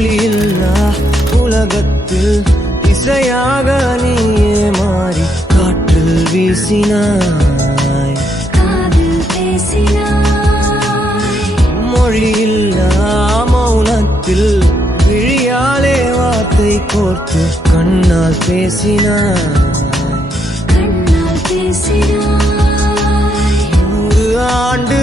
மொழியில்லா உலகத்தில் இசையாக நீயே மாறி காற்றில் வீசினாய், காதில் பேசினாய். மொழியில்லா மௌனத்தில் விழியாலே வார்த்தை கோர்த்து கண்ணால் பேசினாய், கண்ணால் பேசினாய். 100 ஆண்டு